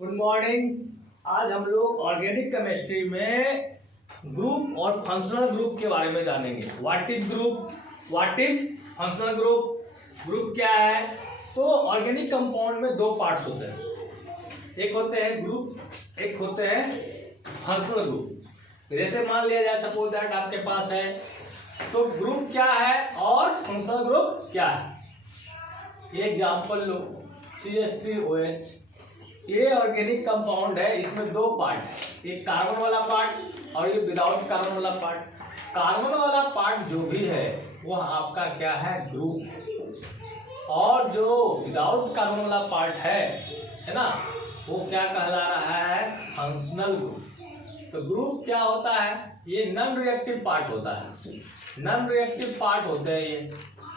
Good morning. आज हम लोग ऑर्गेनिक केमिस्ट्री में ग्रुप और फंक्शनल ग्रुप के बारे में जानेंगे। What is group, what is functional group. Group क्या है? तो ऑर्गेनिक कंपाउंड में दो पार्ट्स होते हैं, एक होते हैं ग्रुप, एक होते हैं फंक्शनल ग्रुप। जैसे मान लिया जाए सपोज दैट आपके पास है, तो ग्रुप क्या है और फंक्शनल ग्रुप क्या है। एग्जाम्पल लो, CH3OH। ये ऑर्गेनिक कंपाउंड है, इसमें दो पार्ट है, एक कार्बन वाला पार्ट और ये विदाउट कार्बन वाला पार्ट। कार्बन वाला पार्ट जो भी है वो आपका क्या है, ग्रुप। और जो विदाउट कार्बन वाला पार्ट है ना, वो क्या कहला रहा है, फंक्शनल ग्रुप। तो ग्रुप क्या होता है, ये नॉन रिएक्टिव पार्ट होता है। नॉन रिएक्टिव पार्ट होते हैं ये,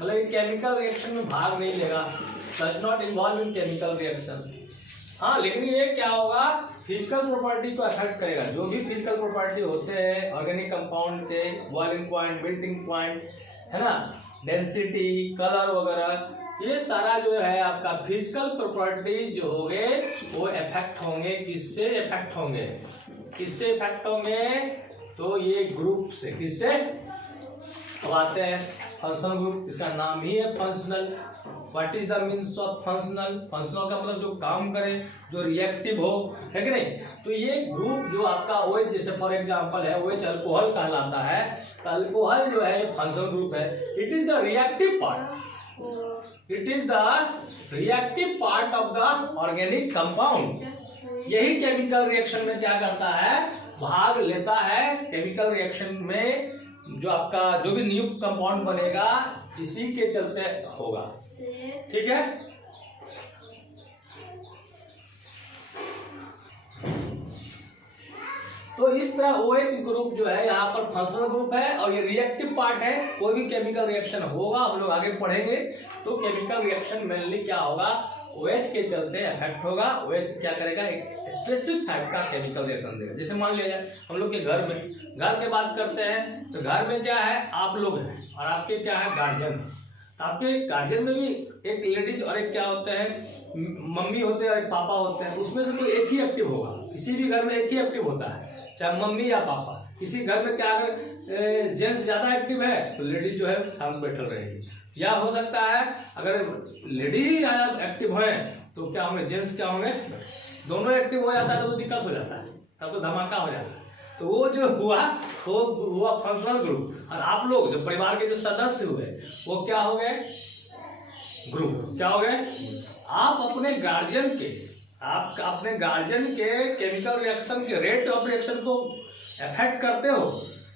मतलब ये केमिकल रिएक्शन में भाग नहीं लेगा, does not involve in chemical reaction. हाँ, लेकिन ये क्या होगा, फिजिकल प्रॉपर्टी को अफेक्ट करेगा। जो भी फिजिकल प्रॉपर्टी होते हैं ऑर्गेनिक कंपाउंड के, बॉइलिंग पॉइंट, मेल्टिंग पॉइंट, है ना, डेंसिटी, कलर वगैरह, ये सारा जो है आपका फिजिकल प्रॉपर्टी जो होंगे वो इफेक्ट होंगे। किससे इफेक्ट होंगे, किससे इफेक्ट होंगे, तो ये ग्रुप से। किससे? अब आते हैं फंक्शनल ग्रुप, इसका नाम ही है functional. What is the means of functional? Functional का मतलब जो काम करे, जो रिएक्टिव हो, है कि नहीं। तो ये ग्रुप जो आपका OH, जैसे फॉर एग्जांपल है OH अल्कोहल कहलाता है, तो अल्कोहल जो है फंक्शनल ग्रुप है। It is the reactive part, it is the reactive part of the organic compound. यही केमिकल रिएक्शन में क्या करता है, भाग लेता है। केमिकल रिएक्शन में जो आपका जो भी न्यू कंपाउंड बनेगा इसी के चलते होगा, ठीक है। तो इस तरह OH ग्रुप जो है यहाँ पर फंक्शनल ग्रुप है और ये रिएक्टिव पार्ट है। कोई भी केमिकल रिएक्शन होगा, हम लोग आगे पढ़ेंगे, तो केमिकल रिएक्शन मेनली क्या होगा, OH के चलते इफेक्ट होगा। OH क्या करेगा, एक स्पेसिफिक टाइप का केमिकल रिएक्शन देगा। जैसे मान लिया जाए हम लोग के घर में, घर की बात करते हैं, तो घर में क्या है, आप लोग हैं और आपके क्या है, गार्जियन। तो आपके गार्जियन में भी एक लेडीज और एक क्या होते हैं, मम्मी होते हैं और एक पापा होते हैं। उसमें से कोई एक ही एक्टिव होगा, किसी भी घर में एक ही एक्टिव होता है, चाहे मम्मी या पापा। किसी घर में क्या अगर जेंट्स ज्यादा एक्टिव है तो लेडीज जो है शांत बैठल रहेगी। या हो सकता है अगर लेडी ही ज्यादा एक्टिव है तो क्या होंगे, जेंट्स क्या होंगे, दोनों एक्टिव हो जाता है तो दिक्कत हो जाता है, तब तो धमाका हो जाता है। तो वो जो हुआ वो हुआ फंक्शनल ग्रुप। और आप लोग जो परिवार के जो सदस्य हुए वो क्या हो गए, ग्रुप। क्या हो गए, आप अपने गार्जियन के, आप अपने गार्जियन के केमिकल रिएक्शन के रेट ऑफ रिएक्शन को अफेक्ट करते हो,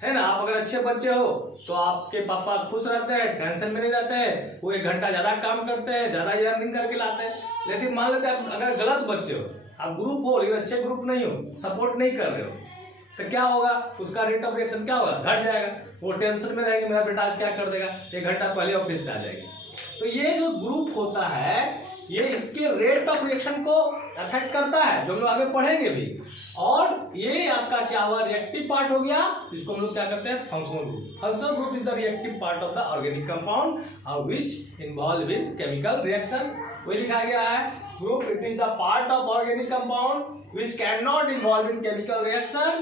है ना। आप अगर अच्छे बच्चे हो तो आपके पापा खुश रहते हैं, टेंशन में नहीं रहते हैं, वो 1 घंटा ज्यादा काम करते हैं, ज्यादा अर्निंग करके लाते हैं। लेकिन मान लेते हैं अगर गलत बच्चे हो, आप ग्रुप हो लेकिन अच्छे ग्रुप नहीं हो, सपोर्ट नहीं कर रहे हो, तो क्या होगा, उसका रेट ऑफ रिएक्शन क्या होगा, घट जाएगा। वो टेंशन में रहेगा, मेरा बेटा आज क्या कर देगा, 1 घंटा पहले ऑफिस से आ जाएगी। तो ये जो ग्रुप होता है ये इसके रेट ऑफ रिएक्शन को अफेक्ट करता है, जो हम लोग आगे पढ़ेंगे भी। और ये आपका क्या हुआ, रिएक्टिव पार्ट हो गया, जिसको हम लोग क्या करते हैं, functional group. Functional group is the reactive part of the organic compound which involve in chemical reaction. वही लिखा गया है, group it is the part of organic compound which cannot involve in chemical reaction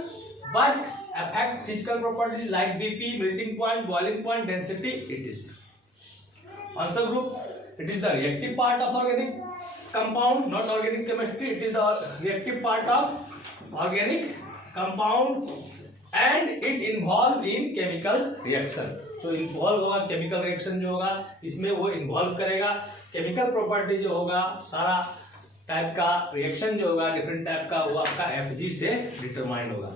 but affect physical properties like BP, melting point, boiling point, density, etc. Functional group, it is the reactive part of organic compound, not organic chemistry. It is the reactive part of organic compound and it involve in chemical reaction. So involve होगा chemical reaction जो होगा इसमें वो involve करेगा। chemical property जो होगा, सारा type का रिएक्शन जो होगा डिफरेंट टाइप का, वो आपका FG से डिटरमाइंड होगा।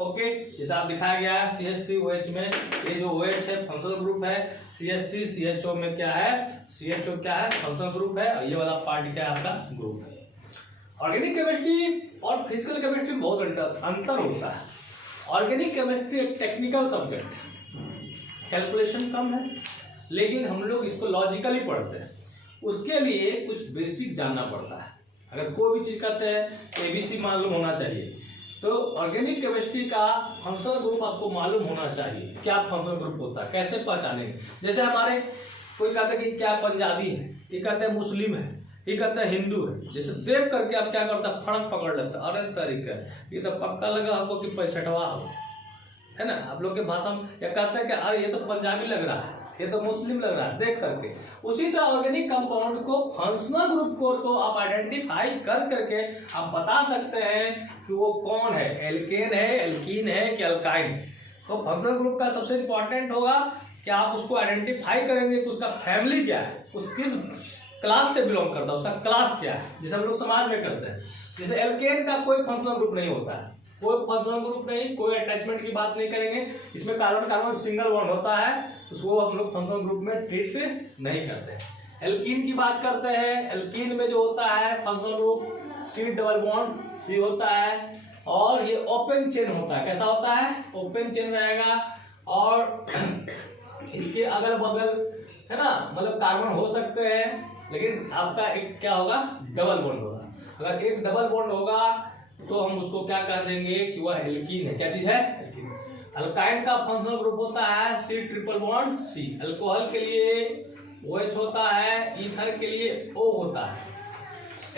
ओके, जैसा आप दिखाया गया है CH3OH में, ये जो OH है फंक्शनल ग्रुप है, CH3CHO में क्या है, CHO क्या है, फंक्शनल ग्रुप है, और ये वाला पार्ट क्या है, आपका ग्रुप है। ऑर्गेनिक केमिस्ट्री और फिजिकल केमिस्ट्री में बहुत अंतर होता है। ऑर्गेनिक केमिस्ट्री एक टेक्निकल सब्जेक्ट, कैलकुलेशन कम है, लेकिन हम लोग इसको लॉजिकली पढ़ते हैं। उसके लिए कुछ बेसिक जानना पड़ता है। अगर कोई भी चीज करते हैं तो ABC मालूम होना चाहिए। तो ऑर्गेनिक केमिस्ट्री का फंक्शनल ग्रुप आपको मालूम होना चाहिए, क्या फंक्शनल ग्रुप होता है, कैसे पहचानेंगे। जैसे हमारे कोई कहता है कि क्या पंजाबी है, ये कहते हैं मुस्लिम है, ये कहता है हिंदू है, जैसे देख करके आप क्या करता है फड़क पकड़ लेता, अरे तरीका ये तो पक्का लगा आपको कि 65वां हो, है ना। आप लोग के भाषा में क्या कहते हैं कि अरे ये तो पंजाबी लग रहा है, ये तो मुस्लिम लग रहा है देख करके। उसी तरह ऑर्गेनिक कंपाउंड को फंक्शनल ग्रुप को आप आइडेंटिफाई कर करके आप बता सकते हैं कि वो कौन है, एल्केन है, एल्कीन है कि अल्काइन है। तो फंक्शनल ग्रुप का सबसे इंपॉर्टेंट होगा कि आप उसको आइडेंटिफाई करेंगे कि उसका फैमिली क्या है, उस किस क्लास से बिलोंग करता है, उसका क्लास क्या है, जैसे हम लोग समाज में करते हैं। जैसे एल्केन का कोई फंक्शनल ग्रुप नहीं होता है, कोई फंक्शनल ग्रुप नहीं, कोई अटैचमेंट की बात नहीं करेंगे, इसमें कार्बन कार्बन सिंगल बॉन्ड होता है, उसको हम लोग फंक्शनल ग्रुप में ट्रीट नहीं करते हैं। एल्कीन की बात करते हैं, एल्कीन में जो होता है functional group C double bond C होता है, और ये ओपन चेन होता है। कैसा होता है? ओपन चेन रहेगा, और इसके अगल बगल है ना, मतलब कार्बन हो सकते हैं, लेकिन आपका एक क्या होगा, डबल बॉन्ड होगा। अगर एक डबल बॉन्ड होगा तो हम उसको क्या कर देंगे कि वह एल्कीन है। क्या चीज है? एल्कीन। अल्काइन का फंक्शनल ग्रुप होता है C triple bond C। Alcohol के लिए OH होता है, ईथर के लिए O होता है,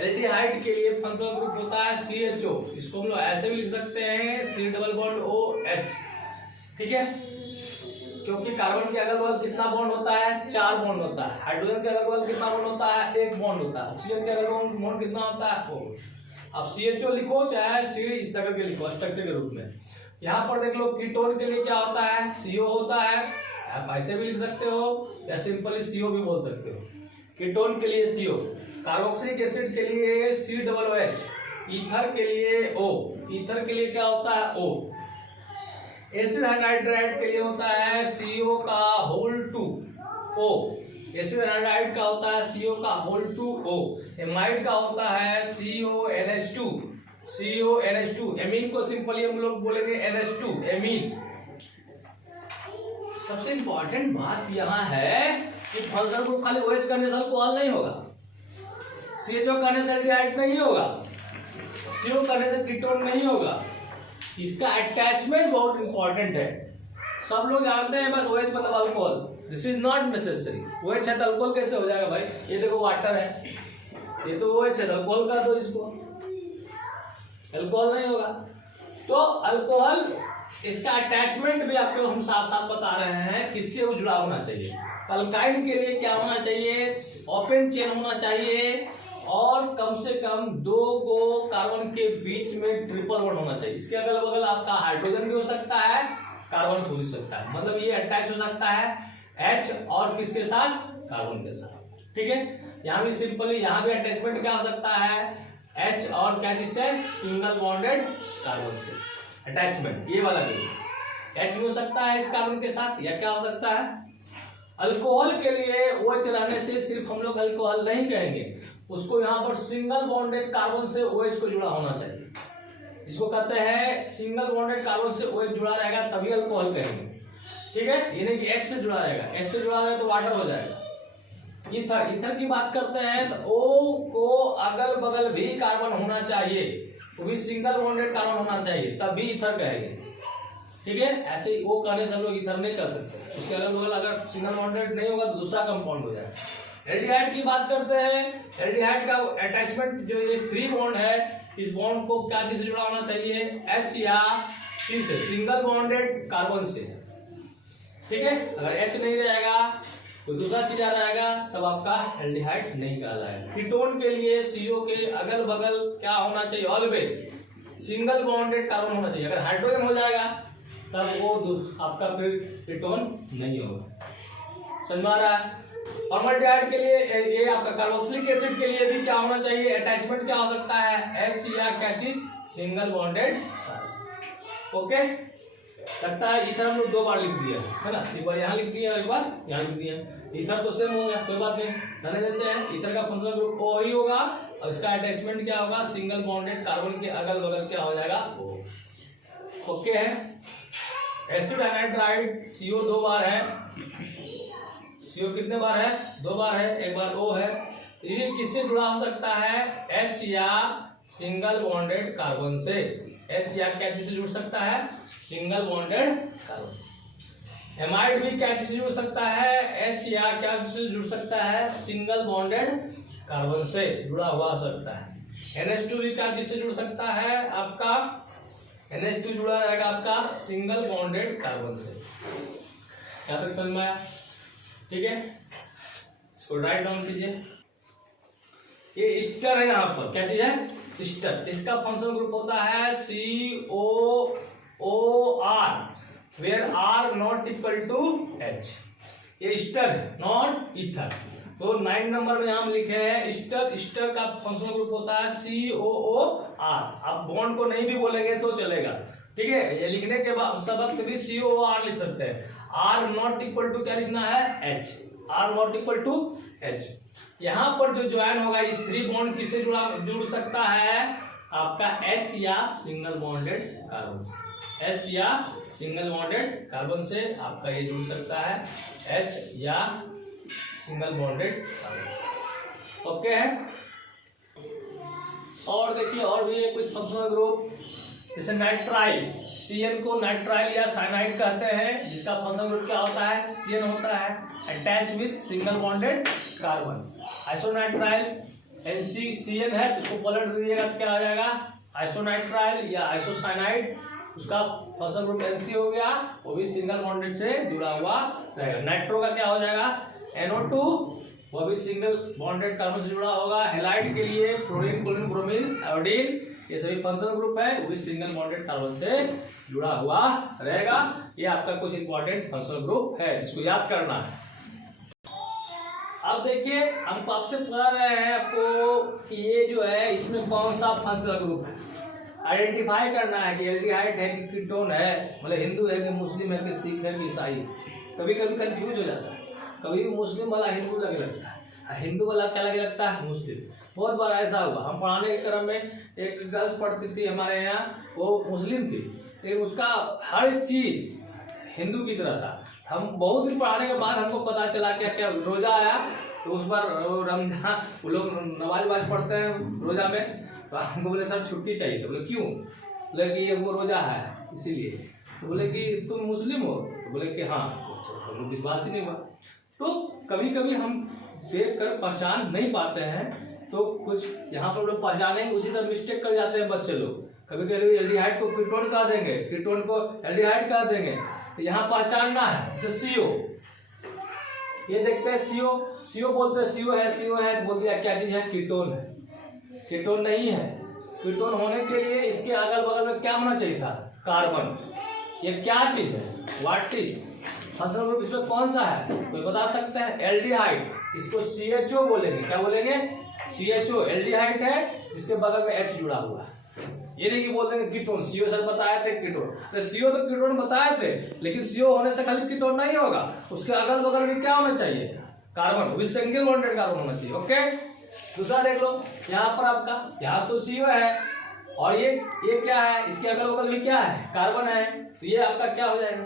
एल्डिहाइड के लिए फंक्शनल ग्रुप होता है CHO। इसको हम लोग ऐसे भी लिख सकते हैं C डबल बॉन्ड OH, ठीक है, क्योंकि कार्बन के अगल बगल कितना बॉन्ड होता है? 4 बॉन्ड होता है। हाइड्रोजन के अगल बगल कितना बॉन्ड होता है? 1 बॉन्ड होता है। ऑक्सीजन के अगल बगल बॉन्ड कितना होता है? 4। अब CHO लिखो चाहे C इस तरह के लिखो स्ट्रक्चर के रूप में। यहाँ पर देख लो कीटोन के लिए क्या होता है? CO होता है, आप ऐसे भी लिख सकते हो या सिंपली CO भी बोल सकते हो। कीटोन के लिए CO, कार्बोक्सिलिक एसिड के लिए C डबल OH, ईथर के लिए O, ईथर के लिए क्या होता है? O। एसिड हाइड्राइड के लिए होता है CO का whole two O, acid hydride का होता है CO का होल टू O। एमाइड का होता है CONH2, CONH2। एमीन को सिंपली हम लोग बोलेंगे NH2, एमीन। सबसे इंपॉर्टेंट बात यहाँ है कि फंक्शनल ग्रुप खाली OH करने से अल्कोहल नहीं होगा, CHO करने से एल्डिहाइड नहीं होगा, CO करने से कीटोन नहीं होगा। इसका अटैचमेंट बहुत इंपॉर्टेंट है। सब लोग जानते हैं बस OH मतलब alcohol, this is not necessary. OH है तो अल्कोहल कैसे हो जाएगा भाई? ये देखो वाटर है, ये तो OH है, अल्कोहल का तो इसको अल्कोहल नहीं होगा। तो अल्कोहल इसका अटैचमेंट भी आपको हम साथ साथ बता रहे हैं किससे वो जुड़ा होना चाहिए। अल्काइन के लिए क्या होना चाहिए? ओपन चेन होना चाहिए, और कम से कम 2 को कार्बन के बीच में ट्रिपल बॉन्ड होना चाहिए। इसके अगल बगल आपका हाइड्रोजन भी हो सकता है, कार्बन हो सकता है, मतलब ये अटैच हो सकता है H और किसके साथ? कार्बन के साथ, ठीक है। यहाँ भी सिंपली यहाँ भी अटैचमेंट क्या हो सकता है? H और क्या चीज से? सिंगल बॉन्डेड कार्बन से अटैचमेंट, ये वाला भी H भी हो सकता है इस कार्बन के साथ, या क्या हो सकता है? अल्कोहल के लिए OH रहने से सिर्फ हम लोग अल्कोहल नहीं कहेंगे, उसको यहाँ पर सिंगल बॉन्डेड कार्बन से OH को जुड़ा होना चाहिए, जिसको कहते हैं सिंगल बॉन्डेड कार्बन से OH जुड़ा रहेगा तभी अल्कोहल कहेंगे, ठीक है। ये नहीं कि H से जुड़ा रहेगा, H से जुड़ा रहेगा तो वाटर हो जाएगा। ईथर, ईथर की बात करते हैं तो O को अगल बगल भी कार्बन होना चाहिए, वो भी सिंगल बॉन्डेड कार्बन होना चाहिए तभी ईथर कहेंगे, ठीक है। ऐसे ही O कहने से हम लोग ईथर नहीं कर सकते, उसके अगल बगल अगर सिंगल बॉन्डेड नहीं होगा तो दूसरा कंपाउंड हो जाएगा। एल्डिहाइड की बात करते हैं, एल्डिहाइड का अटैचमेंट जो ये फ्री बॉन्ड है, इस बॉन्ड को क्या चीज से जुड़ा होना चाहिए? H या C से, सिंगल बॉन्डेड कार्बन से, ठीक है। अगर H नहीं रहेगा कोई दूसरा चीज आ रहेगा तब आपका एल्डिहाइड नहीं कहलाएगा। कीटोन के लिए CO के अगल बगल क्या होना चाहिए? ऑलवेज सिंगल बॉन्डेड कार्बन होना चाहिए। अगर हाइड्रोजन हो जाएगा तब वो आपका फिर कीटोन नहीं होगा। समझ में आ रहा है? फॉर्मल्डिहाइड के लिए ये आपका कार्बोक्सिलिक एसिड के लिए भी क्या होना चाहिए? अटैचमेंट क्या हो सकता है? H या क्या चीज? Single bonded, okay. लगता है ईथर हम लोग 2 बार लिख दिया है ना, एक बार यहाँ लिख दिया, एक बार यहाँ लिख दिया। ईथर तो सेम हो गया, कोई बात नहीं, रहने देते हैं। ईथर का फंक्शनल ग्रुप O ही होगा और इसका अटैचमेंट क्या होगा? सिंगल बॉन्डेड कार्बन के अगल बगल क्या हो जाएगा? O, ओके है। एसिड एनाइड्राइड CO 2 बार है, CO कितने बार है? 2 बार है, एक बार O है। ये किससे जुड़ा हो सकता है? H या सिंगल बॉन्डेड कार्बन से, H या क्या चीज से जुड़ सकता है? Single bonded carbon. एमाइड भी क्या चीज से जुड़ सकता है? H या क्या चीज से जुड़ सकता है? सिंगल बॉन्डेड कार्बन से जुड़ा हुआ हो सकता है। NH2 भी क्या चीज से जुड़ सकता है आपका, NH2 जुड़ा रहेगा आपका सिंगल बॉन्डेड कार्बन से। क्या तक समझ में आया? ठीक है, इसको राइट डाउन कीजिए। ये ईस्टर है, यहाँ पर क्या चीज है, ईस्टर। इसका फंक्शनल ग्रुप होता है COOR, where R not equal to H। ये ईस्टर है, नॉट ईथर। तो 9 नंबर में हम लिखे हैं ईस्टर। ईस्टर का फंक्शनल ग्रुप होता है COOR। आप बॉन्ड को नहीं भी बोलेंगे तो चलेगा, ठीक है। ये लिखने के बाद सबक भी COOR लिख सकते हैं। R नॉट इक्वल टू क्या लिखना है, H। R not equal to H। यहाँ पर जो ज्वाइन होगा इस 3 बॉन्ड किससे जुड़ सकता है आपका, H या सिंगल बॉन्डेड कार्बन से। H या सिंगल बॉन्डेड कार्बन से आपका ये जुड़ सकता है, H या सिंगल बॉन्डेड कार्बन। ओके है। और देखिए और भी है कुछ फंक्शनल ग्रुप, जैसे नाइट्राइल। CN को नाइट्राइल या साइनाइड कहते हैं, जिसका फंक्शनल ग्रुप क्या होता है, CN होता है, attach with single bonded carbon. Isonitrile NCCN है, तो उसको पलट दीजिएगा तो क्या आ जाएगा, आइसोनाइट्राइल या आइसोसाइनाइड। उसका फंक्शनल ग्रुप NC हो गया, वो भी सिंगल बॉन्डेड से जुड़ा हुआ रहेगा। नाइट्रो का क्या हो जाएगा, NO2, वो भी सिंगल बॉन्डेड कार्बन से जुड़ा होगा। हेलाइड के लिए फ्लोरीन, क्लोरीन, ब्रोमीन, आयोडीन, ये सभी फंक्शनल ग्रुप है, वो भी सिंगल बॉन्डेड कार्बन से जुड़ा हुआ रहेगा। ये आपका कुछ इंपॉर्टेंट फंक्शनल ग्रुप है जिसको याद करना है। अब देखिए हम आपसे पढ़ा रहे हैं आपको कि ये जो है इसमें कौन सा फंक्शनल ग्रुप है, आइडेंटिफाई करना है कि एल्डिहाइड है कि कीटोन है, मतलब हिंदू है कि मुस्लिम है कि सिख है कि ईसाई। कभी कभी कंफ्यूज हो जाता है, कभी मुस्लिम वाला हिंदू लगे लगता है, हिंदू वाला क्या लगे लगता है, मुस्लिम। बहुत बार ऐसा हुआ, हम पढ़ाने के क्रम में एक गर्ल्स पढ़ती थी हमारे यहाँ, वो मुस्लिम थी, लेकिन उसका हर चीज हिंदू की तरह था। हम बहुत दिन पढ़ाने के बाद हमको पता चला क्या क्या रोजा आया, तो उस पर रमजान वो लोग नमाज पढ़ते हैं रोजा में, तो हमको बोले सर छुट्टी चाहिए। तो बोले क्यों, बोले कि ये वो रोजा है इसीलिए। तो बोले कि तुम मुस्लिम हो, तो बोले कि हाँ, तो विश्वास ही नहीं हुआ। तो कभी कभी हम देख कर पहचान नहीं पाते हैं, तो कुछ यहाँ पर लोग पहचानेंगे उसी तरह मिस्टेक कर जाते हैं बच्चे लोग। कभी कभी एल्डिहाइड को कीटोन कह देंगे, कीटोन को एल्डिहाइड कह देंगे। तो यहाँ पहचानना है, जैसे CO, ये देखते हैं CO बोलते हैं, CO है तो बोल दिया क्या चीज है, कीटोन है। कीटोन नहीं है। कीटोन होने के लिए इसके अगल बगल में क्या होना चाहिए था, कार्बन। ये क्या चीज है, व्हाट इज फंक्शनल ग्रुप इसमें कौन सा है, कोई बता सकता है, एल्डिहाइड। इसको CHO बोलेंगे, क्या बोलेंगे, CHO। एल्डिहाइड है जिसके बगल में H जुड़ा हुआ है। ये नहीं कि बोल देंगे कीटोन, CO सर बताए थे कीटोन, तो CO तो कीटोन बताए थे, लेकिन CO होने से खाली कीटोन नहीं होगा, उसके अगल बगल में क्या होना चाहिए, कार्बन, वो भी सिंगल बॉन्डेड कार्बन होना चाहिए। ओके, दूसरा देख लो, यहाँ पर आपका यहाँ तो CO है और ये क्या है, इसके अगल बगल में क्या है, कार्बन है, तो ये आपका क्या हो जाएगा,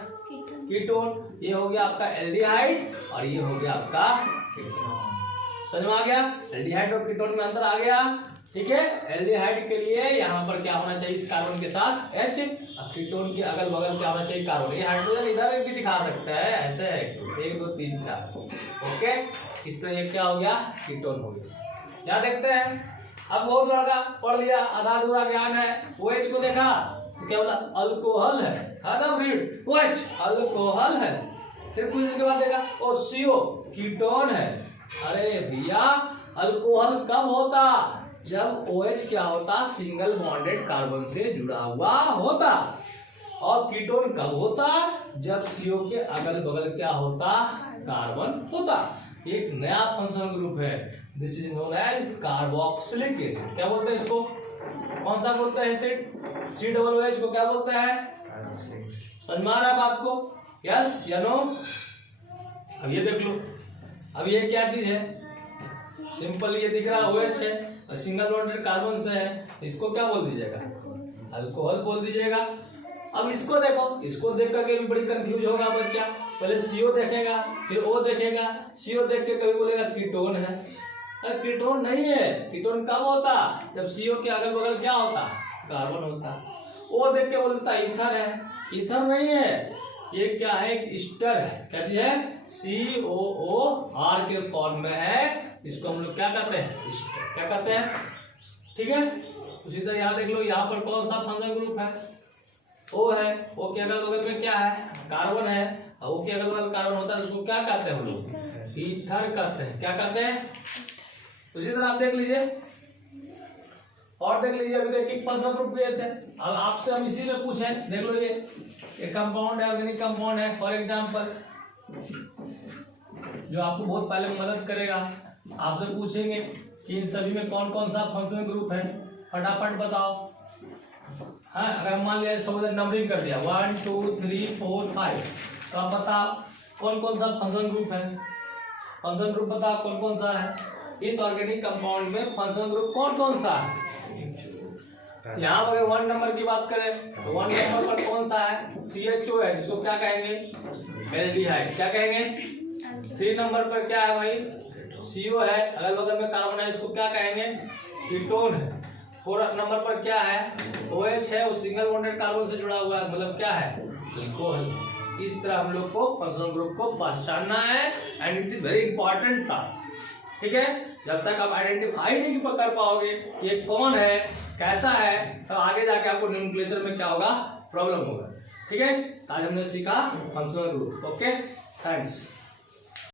कीटोन। ये हो गया आपका एल्डिहाइड और ये हो गया आपका कीटोन। समझ में आ गया, एल्डिहाइड और कीटोन में अंतर आ गया, ठीक है। एल्डिहाइड के लिए यहाँ पर क्या होना चाहिए, इस कार्बन के साथ H, और कीटोन के अगल बगल क्या होना चाहिए, कार्बन। ये हाइड्रोजन इधर भी दिखा सकता है, ऐसे है 1 2 3 4। ओके, इस तरह ये क्या हो गया, कीटोन हो गया। यहाँ देखते हैं, अब बहुत बड़ा पढ़ लिया, आधा अधूरा ज्ञान है। OH को देखा तो क्या बोला, अल्कोहल है, OH अल्कोहल है। फिर कुछ देर के बाद देखा ओ CO कीटोन है। अरे भैया, अल्कोहल कब होता, जब OH क्या होता, सिंगल बॉन्डेड कार्बन से जुड़ा हुआ होता। और कीटोन कब होता, जब CO के अगल बगल क्या होता, कार्बन होता। एक नया फंक्शनल ग्रुप है, this is known as carboxylic acid. क्या बोलते हैं इसको, कौन सा बोलते हैं एसिड, COOH को क्या बोलते हैं, समझ में आ रहा है बात को, यस या नो। अब ये देख लो, अब ये क्या चीज है, सिंपल ये दिख रहा है OH है और सिंगल बॉन्डेड कार्बन से है, इसको क्या बोल दीजिएगा, अल्कोहल बोल दीजिएगा। अब इसको देखो, इसको देख करके भी बड़ी कंफ्यूज होगा बच्चा, पहले CO देखेगा फिर O देखेगा, CO देख के कभी बोलेगा कीटोन है, कीटोन नहीं है। कीटोन कब होता, जब CO के अगल बगल क्या होता, कार्बन होता। O देख के बोलता ईथर है, ईथर नहीं है, ये क्या है, एक ईस्टर है। क्या चीज है, COOR के फॉर्म में है, इसको हम लोग क्या कहते हैं, क्या कहते हैं, ठीक है। उसी तरह यहाँ देख लो, यहाँ पर कौन सा फंक्शनल ग्रुप है, ओ है, ओ के अगल बगल में क्या है, कार्बन है, और ओ के अगल बगल कार्बन होता है तो उसको क्या कहते हैं हम लोग, ईथर कहते हैं, क्या कहते हैं। उसी तरह आप देख लीजिए और देख लीजिए, अभी देखिए फंक्शनल ग्रुप दिए थे, अब आपसे हम इसी में पूछे, देख लो ये कंपाउंड है, ऑर्गेनिक कंपाउंड है, फॉर एग्जांपल जो आपको बहुत पहले मदद करेगा, आपसे पूछेंगे कि इन सभी में कौन कौन सा फंक्शनल ग्रुप है, फटाफट बताओ। हाँ, अगर मान लिया सपोज नंबरिंग कर दिया 1 2 3 4 5, तो आप बताओ कौन कौन सा फंक्शनल ग्रुप है, फंक्शनल ग्रुप बताओ कौन कौन सा है, इस ऑर्गेनिक कंपाउंड में फंक्शनल ग्रुप कौन कौन सा है। यहाँ अगर 1 नंबर की बात करें तो 1 नंबर पर कौन सा है, CHO है, जिसको क्या कहेंगे, एल्डिहाइड, क्या कहेंगे। 3 नंबर पर क्या है भाई, CO है, अगल बगल में कार्बन है, इसको क्या कहेंगे, कीटोन है। 4 नंबर पर क्या है, OH है, वो सिंगल बॉन्डेड कार्बन से जुड़ा हुआ है, मतलब क्या है, अल्कोहल। इस तरह हम लोग को फंक्शनल ग्रुप को पहचानना है and it is very important task, ठीक है। जब तक आप आइडेंटिफाई नहीं कर पाओगे कि ये कौन है, कैसा है, तो आगे जाके आपको नोमेनक्लेचर में क्या होगा, प्रॉब्लम होगा, ठीक है। आज हमने सीखा फंक्शनल ग्रुप। Okay, thanks.